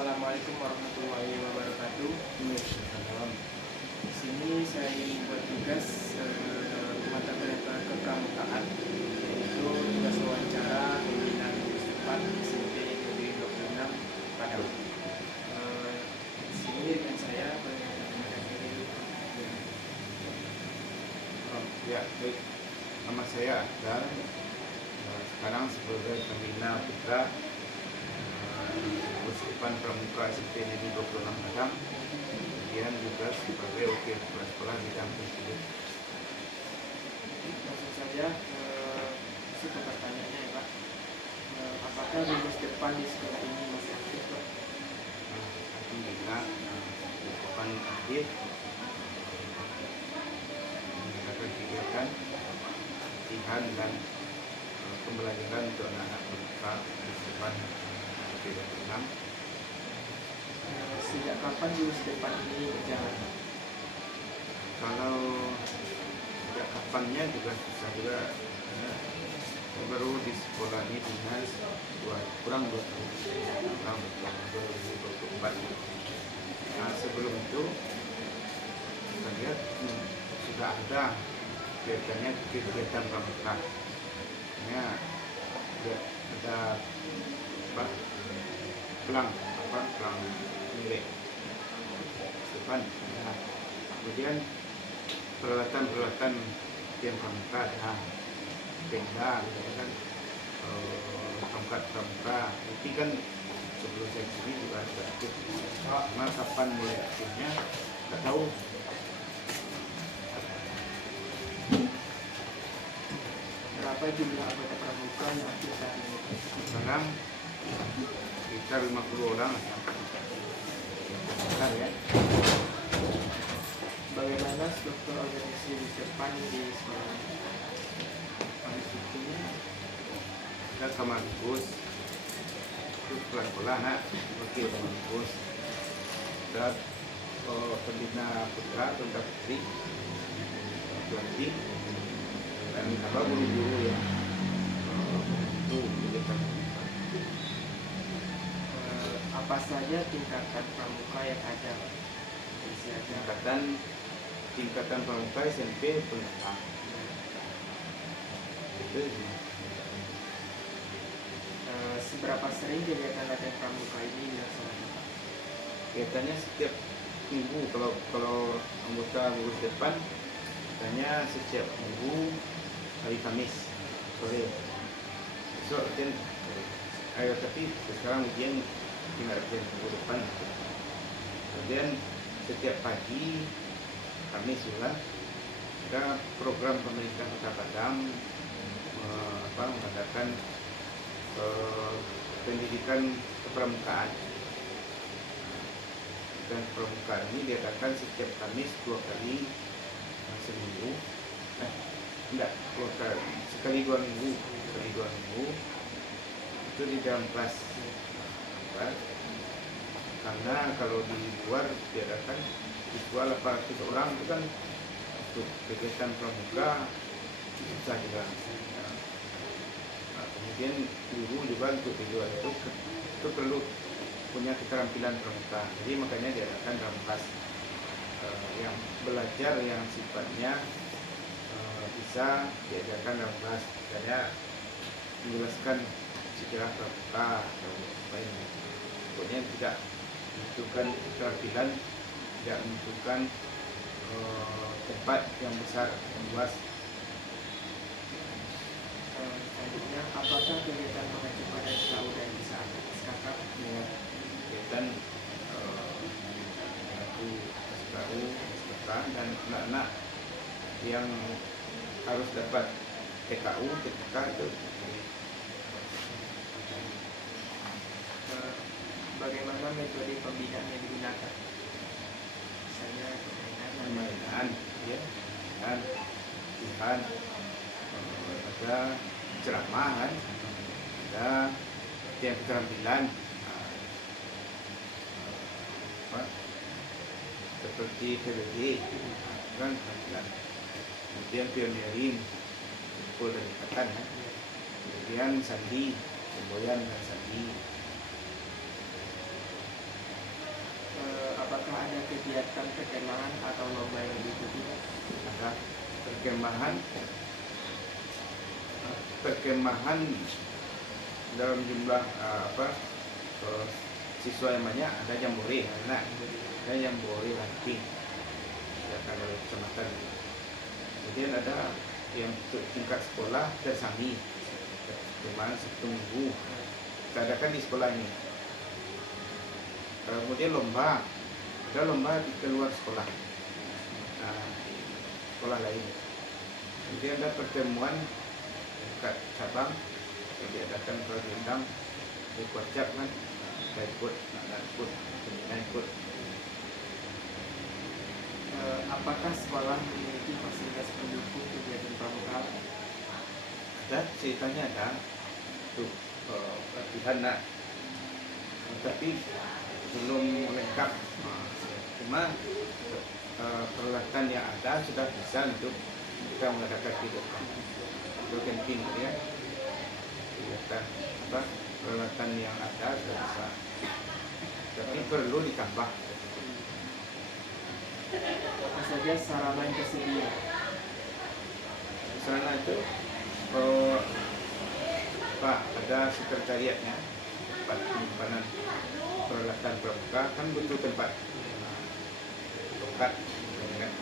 Assalamualaikum warahmatullahi wabarakatuh. Waalaikumsalam. Di sini saya ingin buat tugas mata kuliah kepramukaan, yaitu tugas wawancara pimpinan Gugus Depan SMP Negeri 26 Padang. Di sini dengan saya Ya, baik. Nama saya Adal. Sekarang sebagai pembina putra Gugus Depan Pramuka SMP Negeri 26 Padang. Kemudian juga sebagai wakil kepala sekolah bidang tersebut. langsung saja masuk ke pertanyaannya ya Pak. Apakah Gugus Depan di sekolah ini masih aktif Pak? Alhamdulillah, depan aktif mengadakan kegiatan latihan dan pembelajaran untuk anak-anak pramuka di depan SMP 26. Sejak kapan Gugus Depan ini berjalan? Kalau sejak kapannya juga susah juga, karena saya baru di sekolah ini dinas kurang 2 tahun, kurang 2024. Nah, sebelum itu kita lihat sudah ada kegiatan pramuka. Ya, ada pelang milik depan. Nah, kemudian peralatan yang pramuka ada tenda, gitu kan, tongkat pramuka. Tapi kan sebelum saya kesini juga ada aktif. Cuma kapan mulai aktifnya nggak tahu. Berapa jumlah anggota pramuka yang aktif saat ini? Sekarang sekitar 50 orang ya. Bentar ya. Bagaimana struktur organisasi Gugus Depan di sekolah ini? Strukturnya Ada kamar Gus, itu sekolah nak wakil kamar Gus. Ada pembina putra, pembina putri, pelatih, dan guru-guru yang itu kegiatan. apa saja tingkatan pramuka yang ada? Isi aja. Tingkatan pramuka SMP pendatang. Itu Seberapa sering kegiatan latihan pramuka ini dilaksanakan? kegiatannya setiap minggu. Kalau anggota Gugus Depan katanya setiap minggu hari Kamis sore. Besok latihan sore. Tapi sekarang ujian tinggal latihan minggu depan. Kemudian setiap pagi Kamis juga ada program pemerintah Kota Padang mengadakan pendidikan kepramukaan. Dan pramukaan ini diadakan setiap Kamis 2 kali seminggu. Enggak, 2 kali, sekali 2 minggu, itu di dalam kelas. Karena kalau di luar diadakan siswa 800 orang itu kan untuk kegiatan pramuka susah juga. Nah, kemudian guru juga untuk di luar itu perlu punya keterampilan pramuka. Jadi makanya diadakan dalam kelas yang belajar yang sifatnya bisa diajarkan dalam kelas. Misalnya menjelaskan sejarah pramuka atau lain. Pokoknya tidak membutuhkan keterampilan, tidak membutuhkan tempat yang besar, yang luas. Selanjutnya, apakah kegiatan mengacu pada SKU dan bisa kakak? Kegiatan mengacu SKU, SKK, dan anak-anak yang harus dapat TKU, TKK itu. Bagaimana metode pembinaan yang digunakan? Misalnya Permainan, ya, dan latihan, ada ceramah, kan, ada latihan keterampilan, seperti PBB, kan, keterampilan. Kemudian pioneering, pukul dan ikatan, kan. Kemudian sandi, semboyan dan sandi. mengadakan perkemahan atau lomba yang diikuti? Ada perkemahan dalam jumlah siswa yang banyak, ada jambore anak, ada jambore ranting ya kalau kecamatan. Kemudian ada yang untuk tingkat sekolah tersami perkemahan Sabtu Minggu kita adakan di sekolah ini. Kemudian ada lomba di keluar sekolah, sekolah lain. Kemudian ada pertemuan tingkat cabang yang diadakan ke Gendang di Kuarcap kan, kita ikut, anak ikut, pembina ikut. Apakah sekolah memiliki fasilitas pendukung kegiatan pramuka? Ada, ceritanya ada tuh latihan nak, tapi belum lengkap. Cuma peralatan yang ada sudah bisa untuk kita mengadakan kegiatan untuk camping ya. Kegiatan peralatan yang ada sudah bisa, tapi perlu ditambah. Apa saja sarana yang tersedia? Sarana itu ada sekretariatnya, tempat penyimpanan peralatan pramuka, kan butuh tempat tongkat kan?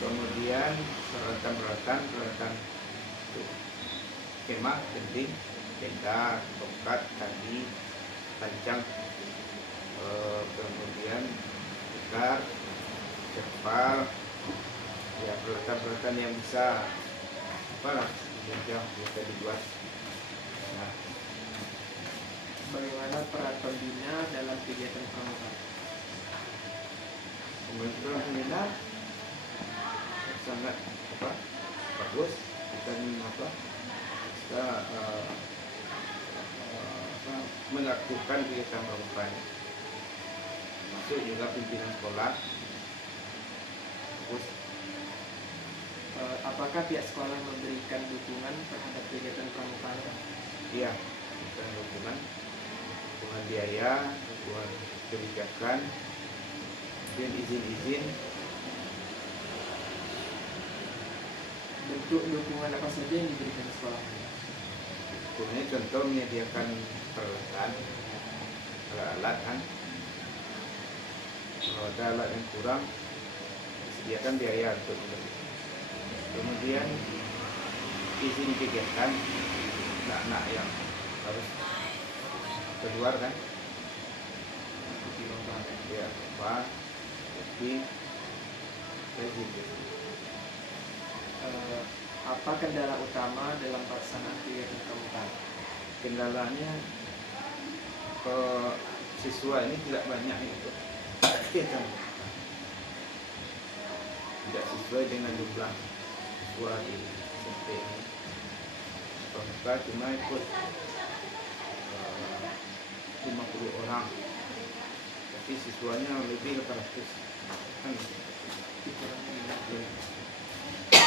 Kemudian peralatan untuk kemah penting, tenda, tongkat, tali, pancang, kemudian tikar, terpal, ya peralatan yang bisa yang bisa dibuat. Nah, Bagaimana peran pembina dalam kegiatan pramuka? pembentukan pembina sangat bagus dan bisa mengaktifkan kegiatan pramuka. Masuk juga pimpinan sekolah. Bagus. Apakah pihak sekolah memberikan dukungan terhadap kegiatan pramuka? Iya, bukan dukungan biaya, dukungan kebijakan, dan izin. Bentuk dukungan apa saja yang diberikan sekolah? Dukungannya contoh menyediakan peralatan, alat kan. Kalau ada alat yang kurang, disediakan biaya untuk membeli. Kemudian izin kegiatan anak-anak yang harus keluar kan, di lomba ya, tapi apa kendala utama dalam pelaksanaan kegiatan pramuka? kendalanya siswa ini tidak banyak itu kegiatan, tidak sesuai dengan jumlah siswa di SMP ini. Pramuka cuma ikut 50 orang, tapi siswanya lebih 800 kan.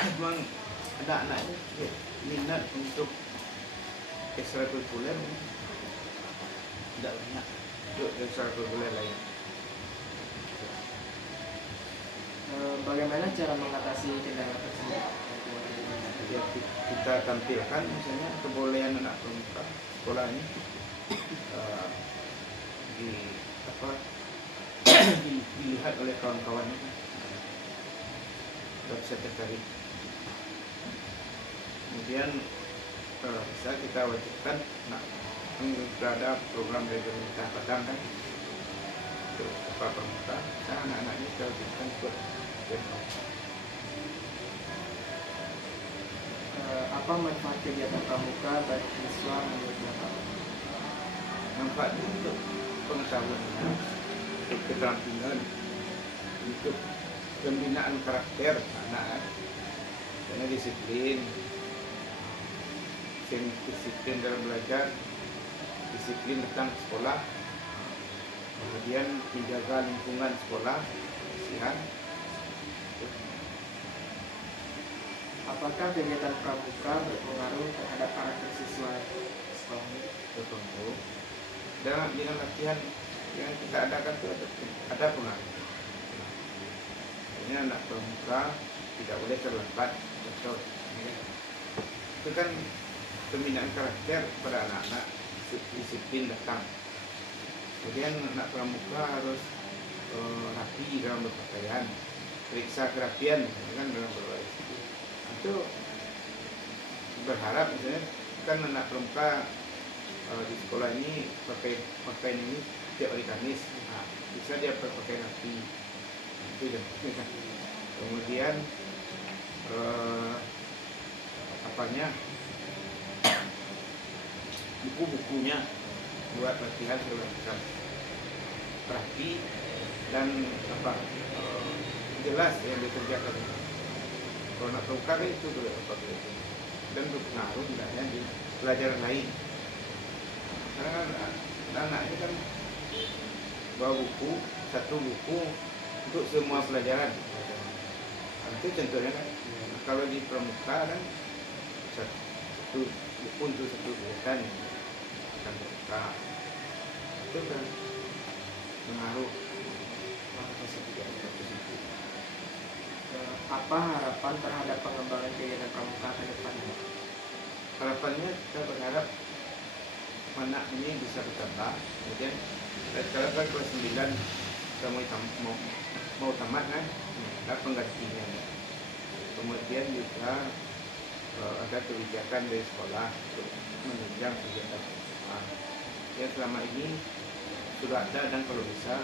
Memang ada anaknya minat untuk ekstrakurikuler tidak banyak untuk ekstrakurikuler lain. Bagaimana cara mengatasi kendala tersebut? Ya, kita tampilkan misalnya kebolehan anak pramuka sekolah ini dilihat oleh kawan-kawannya, kita bisa tertarik. Kemudian bisa kita wajibkan, ada program dari pemerintah Padang kan untuk kepala pramuka, anak-anaknya kita wajibkan ikut. Apa manfaat kegiatan pramuka bagi siswa menurut Bapak? Manfaatnya untuk pengetahuan, untuk keterampilan, untuk pembinaan karakter anak, karena disiplin dalam belajar, disiplin datang ke sekolah, kemudian menjaga lingkungan sekolah, kebersihan. Apakah kegiatan pramuka berpengaruh terhadap karakter siswa sekolah ini? Tertentu dengan latihan yang kita adakan itu ada pengaruh. misalnya anak pramuka tidak boleh terlambat, contoh itu kan pembinaan karakter pada anak-anak, disiplin datang. Kemudian anak pramuka harus rapi dalam berpakaian, periksa kerapian kan dalam berpakaian. Itu berharap misalnya kan anak pramuka di sekolah ini pakai pakaian ini tiap hari Kamis, nah, bisa dia berpakaian rapi, itu contohnya kan. Kemudian apanya, buku-bukunya buat latihan segala macam rapi dan apa jelas yang dikerjakan. Kalau nak tukar itu apa itu dan berpengaruh tidaknya di pelajaran lain. Karena kan anak ini kan bawa buku, satu buku untuk semua pelajaran. Itu contohnya kan. Kalau di pramuka kan satu buku untuk satu kegiatan kan pramuka. Itu kan pengaruh Apa harapan terhadap pengembangan kegiatan pramuka ke depannya? Harapannya kita berharap anak ini bisa bertambah. Kemudian sekarang kan kelas 9 kita mau tamat kan, ada penggantinya. Kemudian juga ada kebijakan dari sekolah untuk menunjang kegiatan pramuka. Yang selama ini sudah ada dan kalau bisa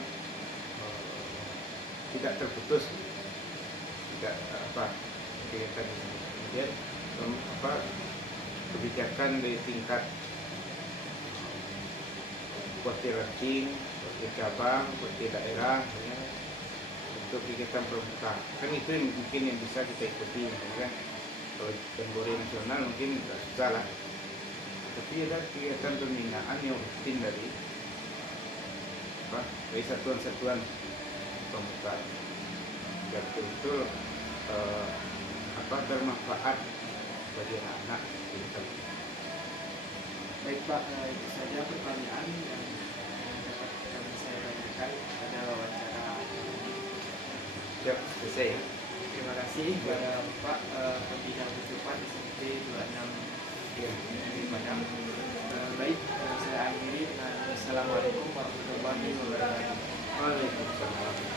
tidak terputus, tidak apa kegiatan ini. Kemudian apa kebijakan dari tingkat kuartir ranting, kuartir cabang, kuartir daerah, ya, untuk kegiatan pramuka. Kan itu yang mungkin yang bisa kita ikuti, kan? Kalau kategori nasional mungkin tidak susah lah. Tapi ada kegiatan pembinaan yang rutin dari satuan-satuan pramuka. Dan betul-betul bermanfaat bagi anak-anak. Baik Pak, itu saja pertanyaan yang dapat kami saya tanyakan pada wawancara ini. Siap, selesai ya. Terima kasih kepada Pak Pembina Kehidupan SMP 26 Iya. di Padang. Baik, saya akhiri dengan Assalamualaikum warahmatullahi wabarakatuh. Waalaikumsalam.